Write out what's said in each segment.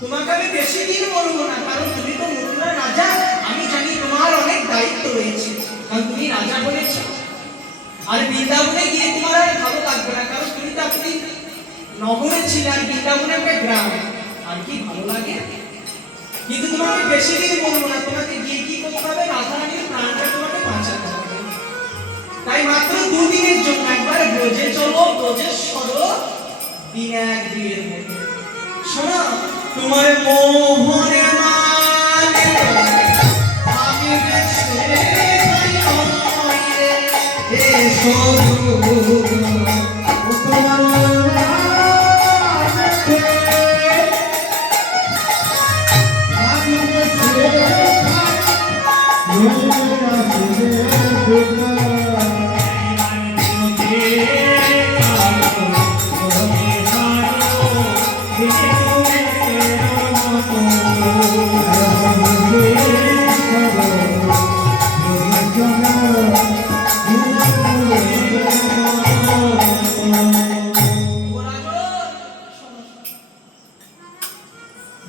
তোমাকে আমি বেশি দিন বলবো না, কারণ তুমি তো মথুরা রাজা। আমি জানি তোমার অনেক দায়িত্ব রয়েছে, কারণ তুমি রাজা বলেছো। আর বৃন্দাবনে গিয়ে তোমার আর ভালো লাগবে না, কারণ তুমি তো আপনি নগরে ছিলে, আর বৃন্দাবনে একটা গ্রাম, আর কি ভালো লাগে। কিন্তু তোমাকে বেশি দিন বলবো না, তোমাকে গিয়ে কি করতে হবে, রাধারানীর প্রাণটা তোমাকে বাঁচাতে হবে। তাই মাত্র 2 দিনের জন্য একবার ব্রজে চলো, ব্রজেশ্বর দিন এক দিনের মধ্যে। শোনো, তোমার মোহনে মানে আমি বেশে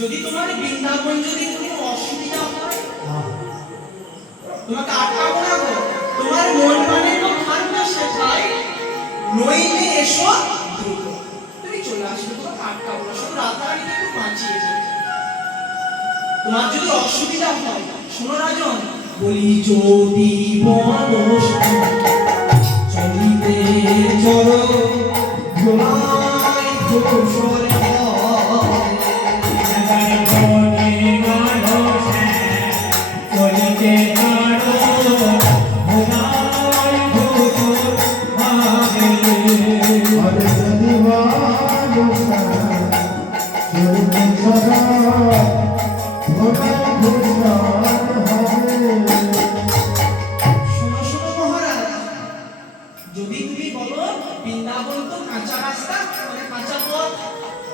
যদি তোমার বৃন্দাবন যদি কোনো অসুবিধা হয়, তোমাকে আটকাবো না গো। তোমার মন মানে তো খান্না শেখায়, নইলে এসো দ্রুত। তুমি চলে আসবে, তোমাকে আটকাবো না। শুধু রাধারানীকে একটু বাঁচিয়ে যাবে। তোমার যদি অসুবিধা হয়, শোনো রাজন, বলি যদি বনস চলিতে চলো গোলায় ঘোষরে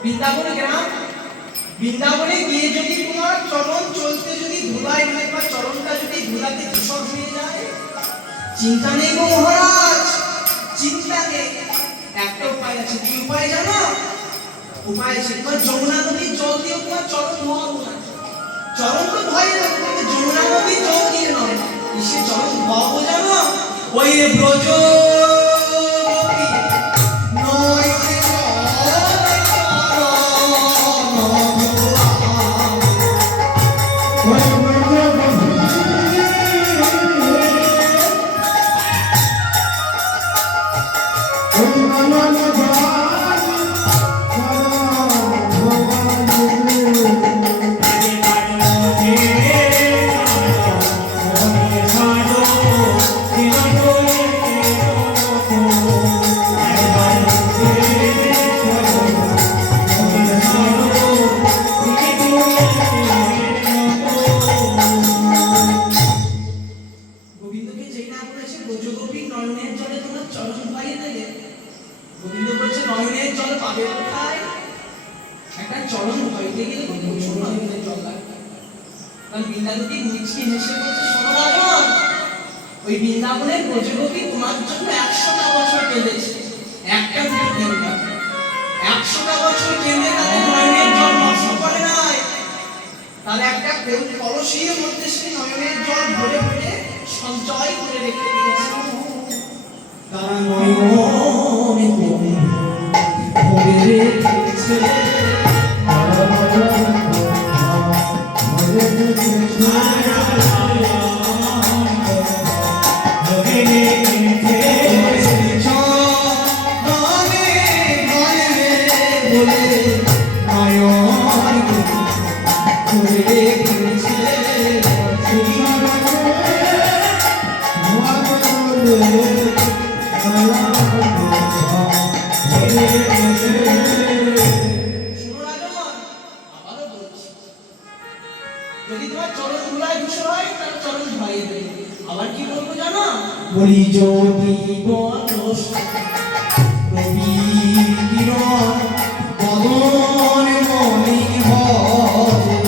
বৃন্দাবন গ্রাম, বৃন্দাবনে গিয়ে যদি তোমার চরণ চলতে যদি ধুলায় মানে তোমার চরণটা যদি ধুলাতে ধূসর হয়ে যায়, চিন্তা নেই গো মহারাজ, চিন্তা নেই। একটা উপায় আছে। কি উপায় জানো? উপায় আছে, তোমার যমুনা নদীর জল দিয়ে তোমার চরণ ধোয়াবো না। চরণ তো ধোয়াই না, তোমাকে যমুনা নদীর জল দিয়ে নয়, সে চরণ ধোয়াবো জানো? ওই ব্রজ ওই বৃন্দাবনের ব্রজগোপী তোমার জন্য 100টা বছর কেঁদেছে। একটা দুটো দিন না, 100টা বছর কেঁদে তাদের নয়নের জল নষ্ট করে নাই। তাহলে একটা কলসির মধ্যে সেই নয়নের জল ভরে ভরে সঞ্চয় করে রেখে দিয়েছে। তারা নয়নে ভরে রেখেছে। বলি যদি বনস রবি কিরণ বদন মনি ভজে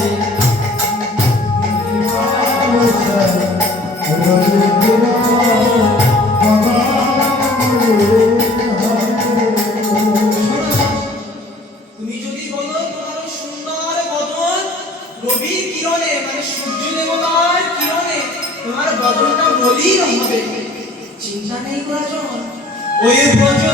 ওই ব্রজ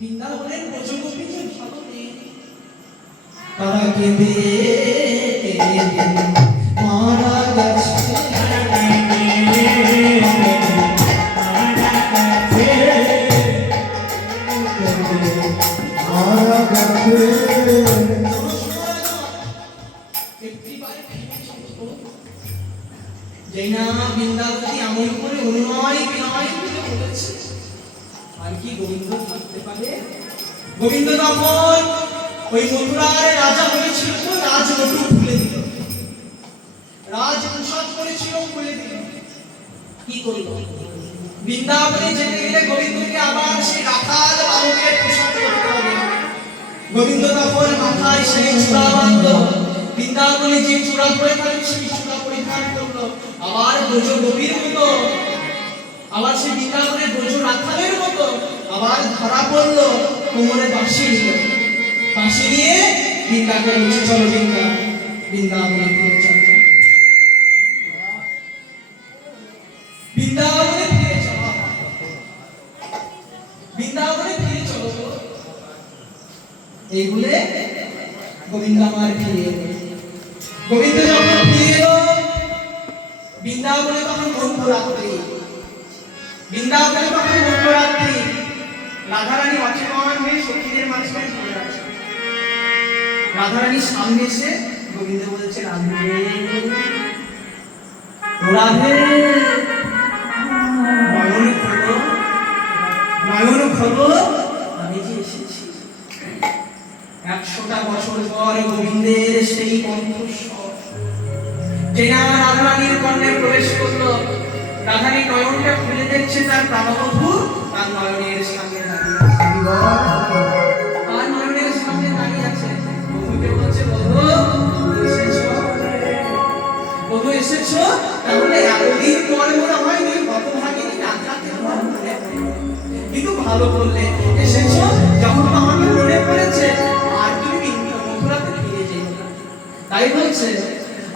বৃন্দাবনের ব্রজগোপী যে ভালো নেই, তারা কেঁদে মারা গেছে। যেই না বৃন্দাবতী এমন করে অনুনয় বিনয় করে বলেছে, আর কি গোবিন্দ থাকতে পারে? গোবিন্দ তখন ওই মথুরার রাজা হয়েছিল, রাজবটু খুলে দিল, রাজ পোশাক করেছিল খুলে দিল। কি করল? বৃন্দাবনে যেতে গেলে গোবিন্দকে আবার সেই রাখাল বালকের পোশাক করতে হবে। গোবিন্দ তখন মাথায় সেই চূড়া বাঁধল, বৃন্দাবনে যে চূড়া পরে থাকে সেই চূড়া পরিধান করলো, আবার ব্রজ গোপীর মতো, আবার সেই বৃন্দাবনের ব্রজ রাখালের মতো আবার ধরা পড়লো, কোমরে বাঁশি নিল, বাঁশি নিয়ে বৃন্দাবনে উঠে চলো, বৃন্দাবনে ফিরে চলো, বৃন্দাবনে ফিরে চলো, বৃন্দাবনে ফিরে চলো। এই বলে গোবিন্দ আমার ফিরে এলো। গোবিন্দ যখন ফিরে এলো বৃন্দাবনে, তখন মধ্যরাত্রি, বৃন্দাবনে তখন মধ্যরাত্রি। রাধারানী অচেতন হয়ে সখীদের মাঝখানে পড়ে আছে। রাধারানীর সামনে এসে গোবিন্দ বলছে, রাধে রাধে, নয়ন খোলো, নয়ন খোলো, আমি যে এসেছি। 100টা বছর পর গোবিন্দের সেই কণ্ঠস্বর যেনা রাধারানীর কর্ণে প্রবেশ করলো। রাধারানী নয়নটা খুলে দেখছে, তার প্রাণবধূ তার নয়নের সামনে দাঁড়িয়ে আছে, তার নয়নের সামনে দাঁড়িয়ে আছে। বধূকে বলছে, বধূ এসেছো, বধূ এসেছো, তাহলে এতদিন পর মনে হয়নি হতভাগিনী রাধাকে তোমার মনে পড়লো, কিন্তু ভালো করলে এসেছো, যখন আমাকে মনে পড়েছে আর তুমি মথুরাতে ফিরে যেও না। তাই বলছে,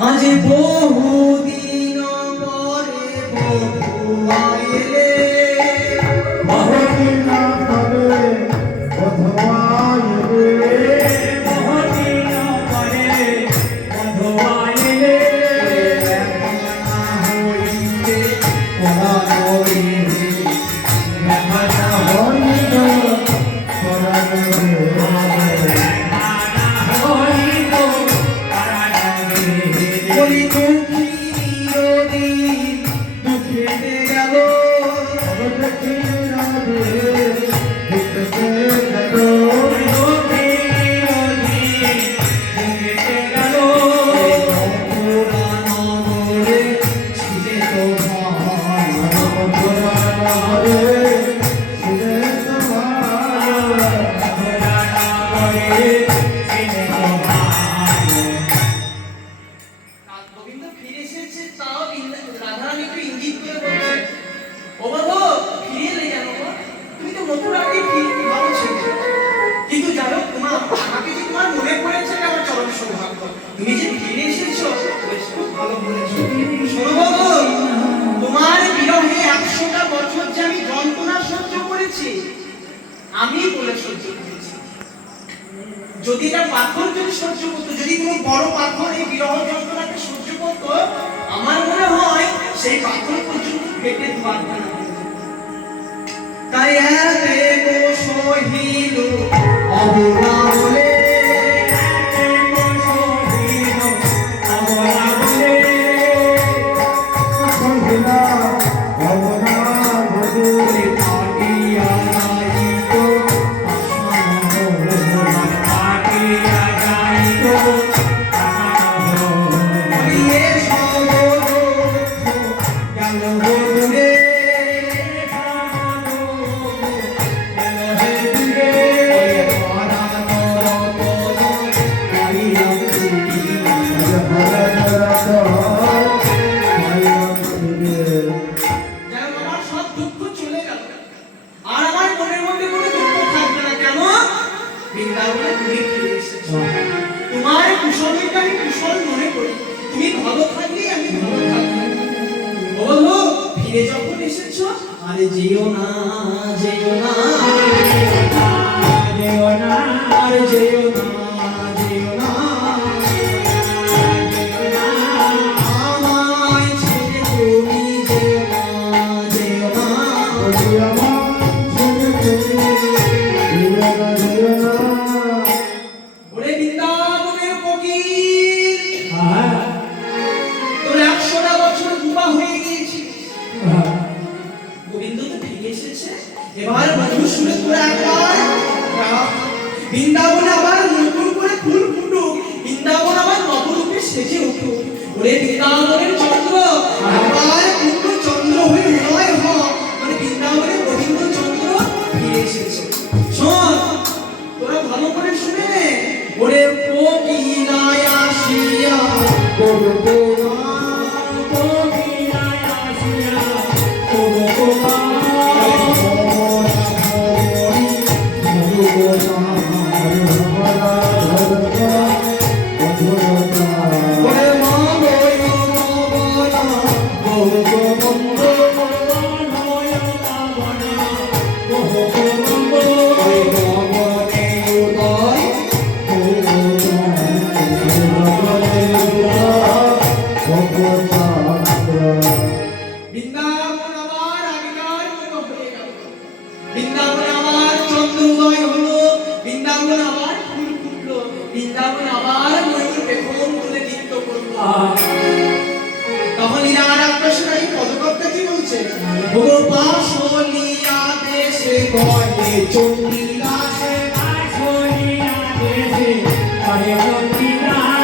আজ বহুদিন পরে বধূ আইলে, বহুদিন পরে বধূ আইলে, বহুদিন পরে বধূ আইলে, দেখা হইতে পরা হইতে, দেখা হইতে পরা হইতে, বলি দুঃখী নিরোদিন দুঃখেতে গেল, দুঃখী নিরোদিন দুঃখেতে গেল, দুঃখী নিরোদিন দুঃখেতে গেল, মথুরা নগরে ছিলে তো ভাই, মথুরা নগরে ছিলে তো ভাই, মথুরা নগরে ছিলে তো ভাই। গোবিন্দ ফিরে এসেছে, তাও রাধারানী একটু ইঙ্গিত করে বলছে, ও বাবু ফিরে এলে কেন? তুমি তো মথুরাতে ফিরতে ভাবছো, কিন্তু জানো তোমার আমাকে যে তোমার মনে পড়েছে এটা আমার চরম সৌভাগ্য। তুমি যে ফিরে এসেছো বেশ খুব ভালো বলেছো। শোনো বাবু, তোমার বিরহে 100টা বছর যে আমি যন্ত্রণা সহ্য করেছি, আমি বলে সহ্য করেছি। যদি প্রতিটা পাথর যদি সহ্য করতো, যদি কোনো বড় পাথর এই বিরহ যন্ত্রণাকে সহ্য করতো, আমার মনে হয় সেই পাথর পর্যন্ত পেটে পারত না। তাই এতে সহিল অবলা বলে, তোমার কুশলকে আমি কুশল মনে করি, তুমি ভালো থাকলে আমি ভালো থাকবো। বলো ফিরে যখন এসেছো, আরে যেও না যেও না যেও না, আরে যেও না যেও না, আমায় ছেড়ে তুমি যেও না যেও না, ওরে বৃন্দাবনের ফকির, তোর 100টা বছর বুবা হয়ে গিয়েছিস, গোবিন্দ তো ফিরে এসেছে, এবার মধুর সুরে তোরা একবার বৃন্দাবনে আবার নতুন করে ফুল ফুটুক, বৃন্দাবন আবার নবরূপে সেজে উঠুক। ওরে বৃন্দাবনের চন্দ্র আবার পূর্ণ চন্দ্র হয়ে উদয় হ, মানে বৃন্দাবনে গোবিন্দ চন্দ্র ফিরে এসেছে। শোন তোরা ভালো করে শুনে নে, ওরে কোকিলায় আসিয়া করবো বৃন্দাবন আবার আগেকার মতো হয়ে গেল, বৃন্দাবনে আবার চন্দ্র উদয় হলো, বৃন্দাবন আবার ফুল ফুটলো, বৃন্দাবন আবার ময়ূর পেখম তুলে নৃত্য করলো। তখন ইনার আকর্ষণী পদকর্তা কি বলছে, ও পাশলিয়া দেশে গয়ে চন্ডিদাসে, পাশলিয়া দেশে গয়ে চন্ডিদাস,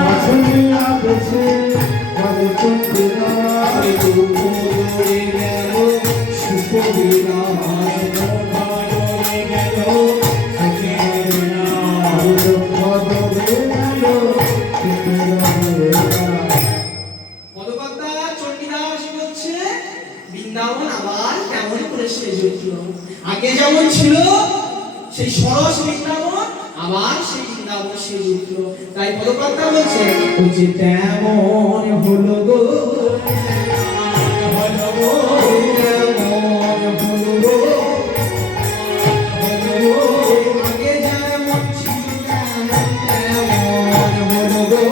পাশলিয়া দেশে গয়ে চন্ডিদাস, দুপুরে গেল সুখবিলাস, ভালোরে গেল সুখবিলাস, ভালোরে গেল সুখবিলাস। পদকর্তা চন্ডিদাস বলছে বৃন্দাবন আবার কেমন করে সেজে উঠল, আগে যেমন ছিল সেই সরস বৃন্দাবন আবার সেই বৃন্দাবন সেজে উঠল। তাই পদকর্তা বলছে ওই যে তেমন হলো গো, হলো গো, তেমন হলো গো, হলো গো, আগে যেমন ছিল তেমন হলো গো,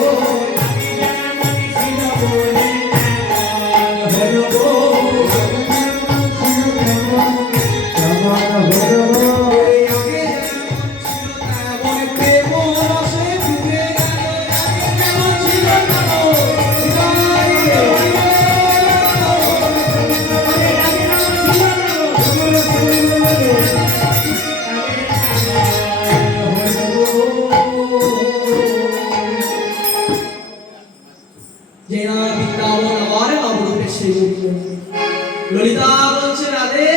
ললিতা বলছে রাধে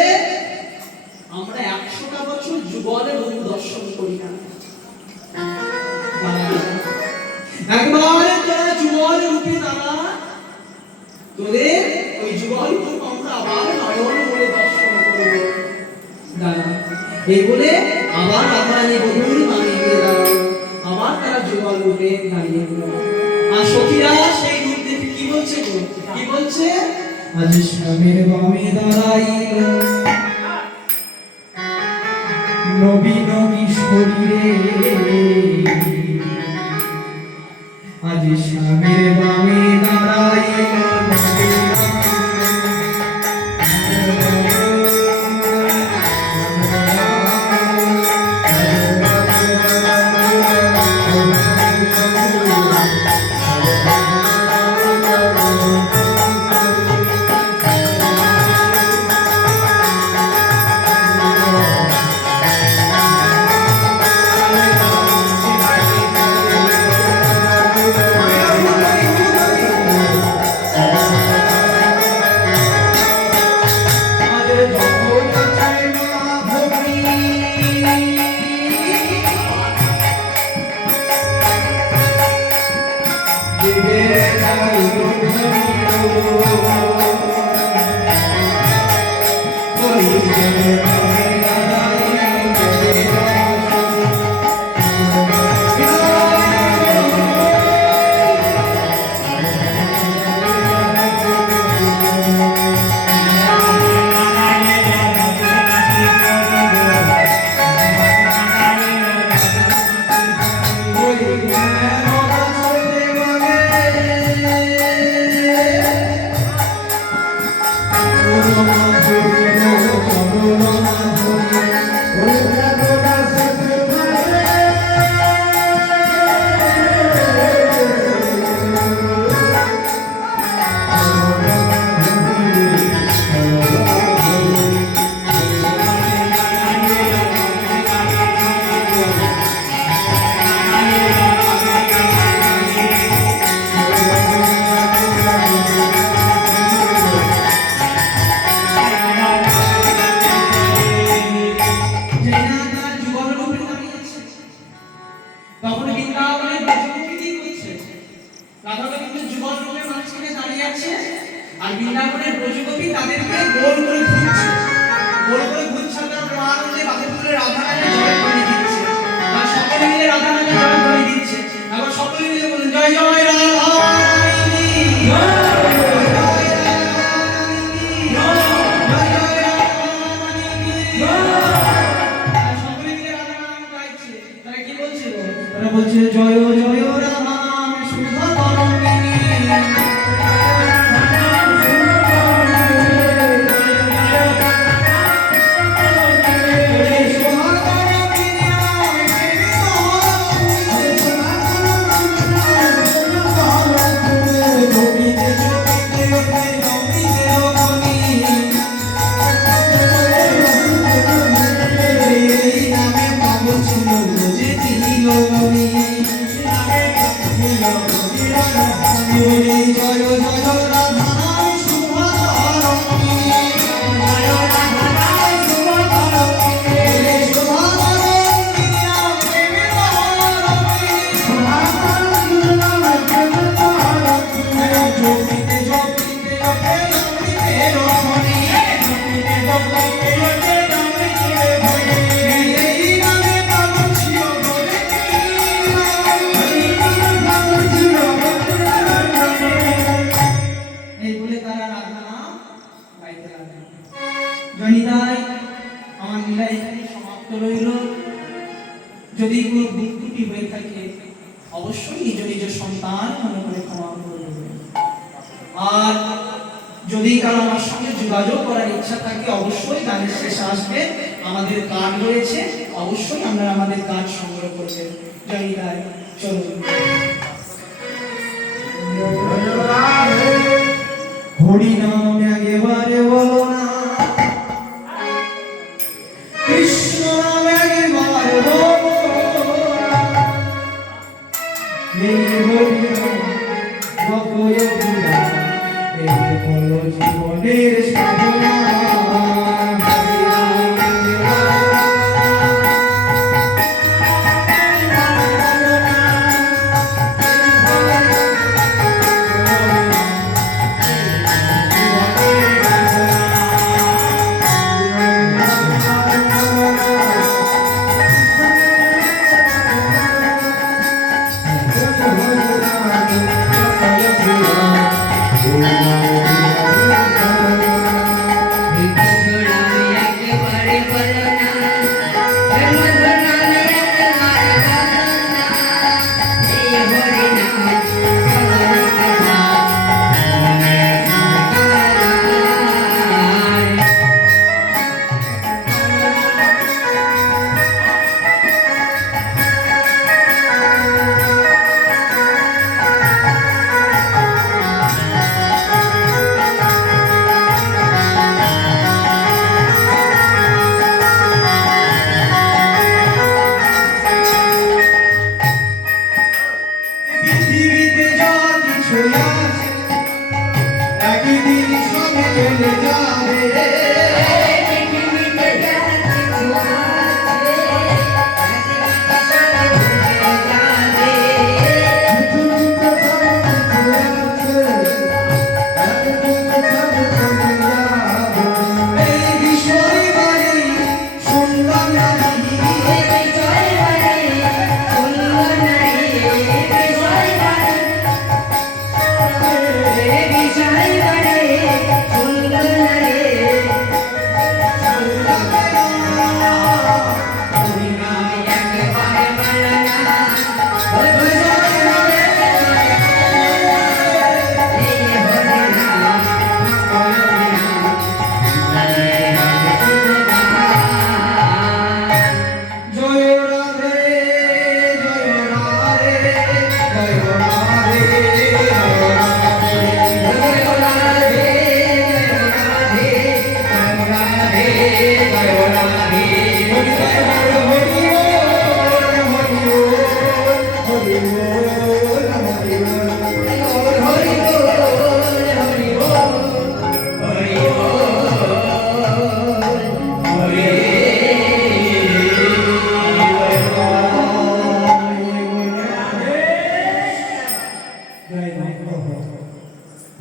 আমরা 100টা বছর যুগলের রূপ দর্শন করি না, একবার তোরা যুগল রূপে দাঁড়া, তোদের ওই যুগল রূপ আমরা আবার নয়ন বলে দর্শন করব। দাঁড়া এই বলে আবার রাধারানী বহুর নামে গিয়ে দাঁড়ালো, আবার তারা যুগল রূপে দাঁড়িয়ে গেল। আর সখীরা সেই রূপ দেখে কি বলছে, কি বলছে, আজ শ্যামের বামে দাঁড়াইল নবীন শরীরে বলছে জয় জয় রাম সুধা তরঙ্গিনী যদি কোনো ভুল ত্রুটি হয়ে থাকে অবশ্যই নিজ নিজ সন্তান মনে করে ক্ষমা করবে। আর যদি কারো আমার সঙ্গে যোগাযোগ করার ইচ্ছা থাকে অবশ্যই গানের শেষে আসবে, আমাদের কার্ড রয়েছে, অবশ্যই আমরা আমাদের কার্ড সংগ্রহ করবেন। জয় রায়, চলুন। হরি নাম একেবারে বলো না, কৃষ্ণ নাম একেবারে বলো জীবনের সাধনা।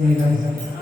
Jai Ram.